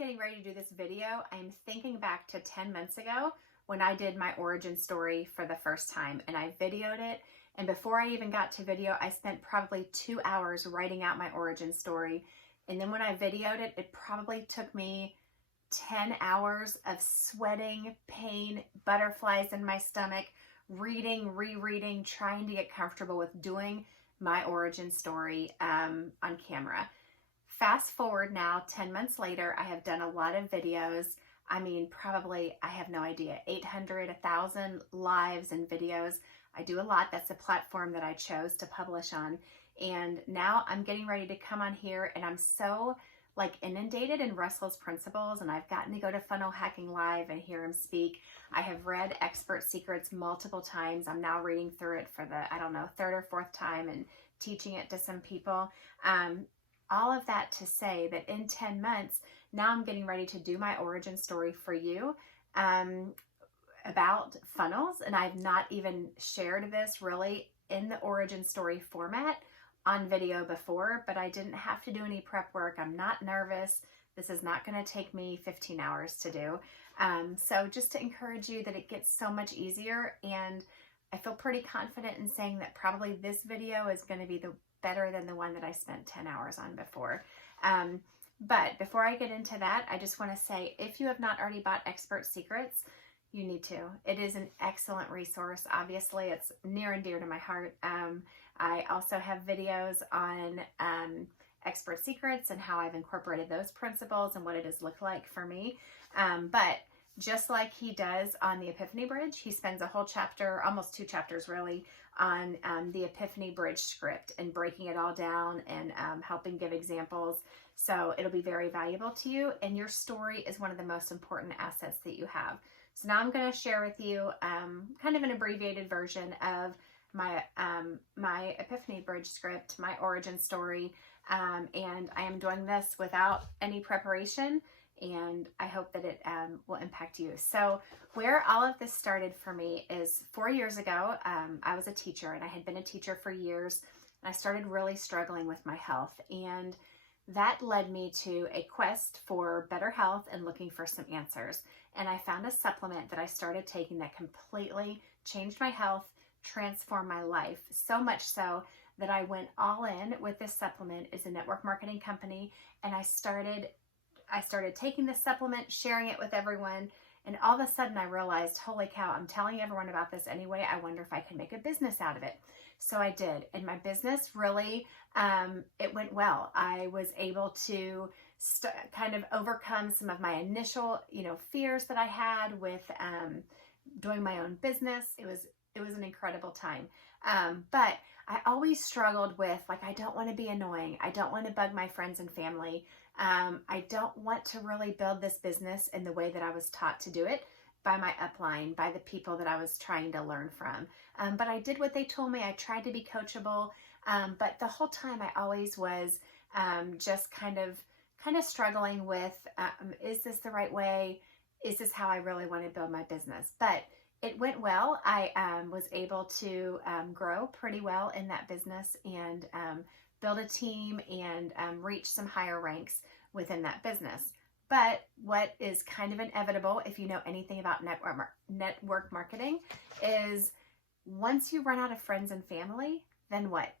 getting ready to do this video, I'm thinking back to 10 months ago when I did my origin story for the first time, and I videoed it. And before I even got to video, I spent probably 2 hours writing out my origin story. And then when I videoed it, it probably took me 10 hours of sweating, pain, butterflies in my stomach, reading, rereading, trying to get comfortable with doing my origin story on camera. Fast forward now, 10 months later, I have done a lot of videos. I mean, probably, I have no idea, 800, 1,000 lives and videos. I do a lot. That's the platform that I chose to publish on. And now I'm getting ready to come on here, and I'm so inundated in Russell's principles, and I've gotten to go to Funnel Hacking Live and hear him speak. I have read Expert Secrets multiple times. I'm now reading through it for the, I don't know, third or fourth time and teaching it to some people. All of that to say that in 10 months, now I'm getting ready to do my origin story for you about funnels. And I've not even shared this really in the origin story format on video before, but I didn't have to do any prep work. I'm not nervous. This is not going to take me 15 hours to do. So just to encourage you that it gets so much easier, and I feel pretty confident in saying that probably this video is going to be better than the one that I spent 10 hours on before. But before I get into that, I just want to say, if you have not already bought Expert Secrets, you need to. It is an excellent resource. Obviously, it's near and dear to my heart. I also have videos on Expert Secrets and how I've incorporated those principles and what it has looked like for me. But just like he does on the Epiphany Bridge, he spends a whole chapter, almost 2 chapters really, on the Epiphany Bridge script and breaking it all down and helping give examples. So it'll be very valuable to you, and your story is one of the most important assets that you have. So now I'm going to share with you kind of an abbreviated version of my my Epiphany Bridge script, my origin story, and I am doing this without any preparation, and I hope that it will impact you. So where all of this started for me is 4 years ago. I was a teacher, and I had been a teacher for years, and I started really struggling with my health, and that led me to a quest for better health and looking for some answers. And I found a supplement that I started taking that completely changed my health, transformed my life, so much so that I went all in with this supplement. It's a network marketing company, and I started taking this supplement, sharing it with everyone, and all of a sudden I realized, holy cow, I'm telling everyone about this anyway. I wonder if I could make a business out of it. So I did, and my business really, it went well. I was able to kind of overcome some of my initial, fears that I had with doing my own business. It was an incredible time. But I always struggled with, I don't want to be annoying. I don't want to bug my friends and family. I don't want to really build this business in the way that I was taught to do it by my upline, by the people that I was trying to learn from. But I did what they told me. I tried to be coachable. But the whole time I always was just kind of struggling with, is this the right way? Is this how I really want to build my business? But it went well. I was able to grow pretty well in that business and build a team and reach some higher ranks within that business. But what is kind of inevitable, if you know anything about network marketing, is once you run out of friends and family, then what?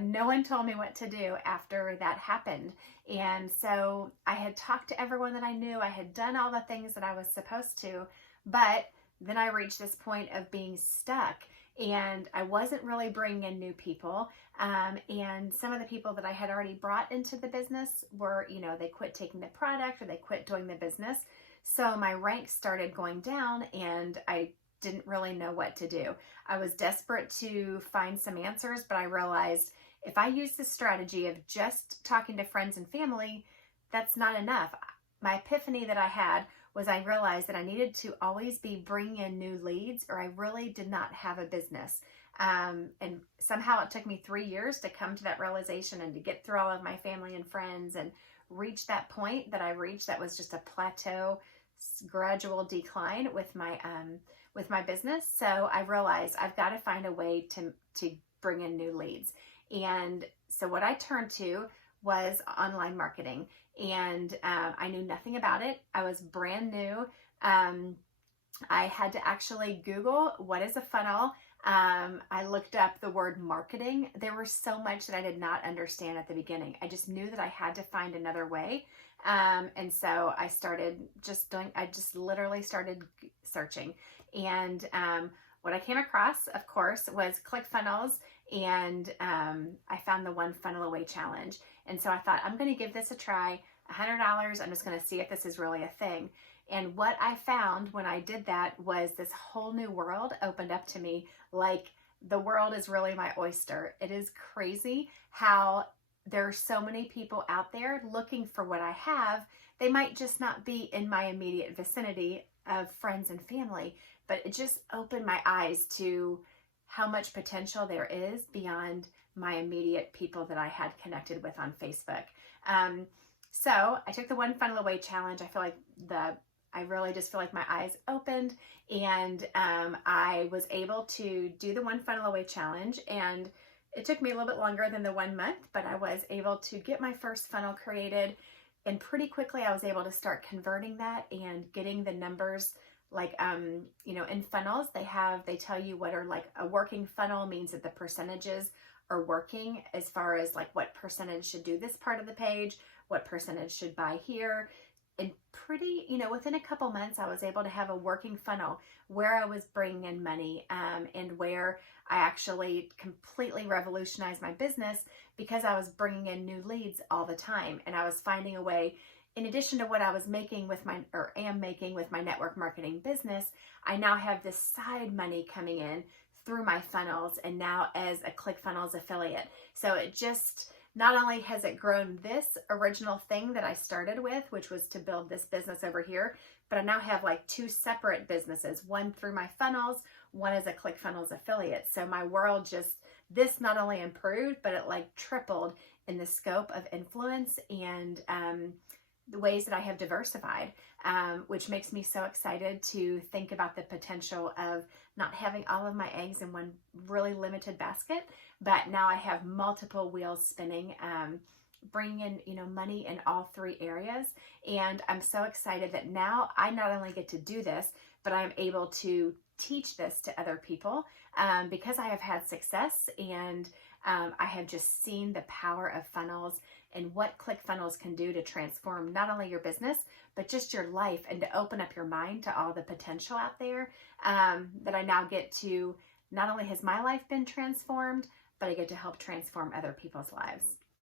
No one told me what to do after that happened. And so I had talked to everyone that I knew. I had done all the things that I was supposed to, but then I reached this point of being stuck, and I wasn't really bringing in new people. And some of the people that I had already brought into the business were, they quit taking the product or they quit doing the business. So my ranks started going down, and I didn't really know what to do. I was desperate to find some answers, but I realized if I use the strategy of just talking to friends and family, that's not enough. My epiphany that I had was I realized that I needed to always be bringing in new leads, or I really did not have a business. And somehow it took me 3 years to come to that realization and to get through all of my family and friends and reach that point that I reached. That was just a plateau, gradual decline with my business. So I realized I've got to find a way to bring in new leads. And so what I turned to was online marketing. and I knew nothing about it. I was brand new. I had to actually Google what is a funnel. I looked up the word marketing. There was so much that I did not understand at the beginning. I just knew that I had to find another way. And so I just literally started searching. And what I came across, of course, was ClickFunnels, and I found the One Funnel Away Challenge. And so I thought, I'm going to give this a try. $100. I'm just going to see if this is really a thing. And what I found when I did that was this whole new world opened up to me. Like, the world is really my oyster. It is crazy how there are so many people out there looking for what I have. They might just not be in my immediate vicinity of friends and family, but it just opened my eyes to how much potential there is beyond my immediate people that I had connected with on Facebook. So I took the One Funnel Away Challenge. I really just feel like my eyes opened, and I was able to do the One Funnel Away Challenge, and it took me a little bit longer than the 1 month, but I was able to get my first funnel created, and pretty quickly I was able to start converting that and getting the numbers. Like, in funnels, they tell you what are, like, a working funnel means that the percentages are working, as far as like what percentage should do this part of the page, what percentage should buy here. And within a couple months, I was able to have a working funnel where I was bringing in money, and where I actually completely revolutionized my business because I was bringing in new leads all the time. And I was finding a way, in addition to what I was making am making with my network marketing business, I now have this side money coming in through my funnels, and now as a ClickFunnels affiliate. So it just, not only has it grown this original thing that I started with, which was to build this business over here, but I now have like 2 separate businesses, one through my funnels, one as a ClickFunnels affiliate. So my world this not only improved, but it like tripled in the scope of influence and the ways that I have diversified, which makes me so excited to think about the potential of not having all of my eggs in one really limited basket, but now I have multiple wheels spinning, bringing in, money in all 3 areas. And I'm so excited that now I not only get to do this, but I'm able to teach this to other people, because I have had success, and I have just seen the power of funnels and what ClickFunnels can do to transform not only your business, but just your life, and to open up your mind to all the potential out there, that I now get to, not only has my life been transformed, but I get to help transform other people's lives.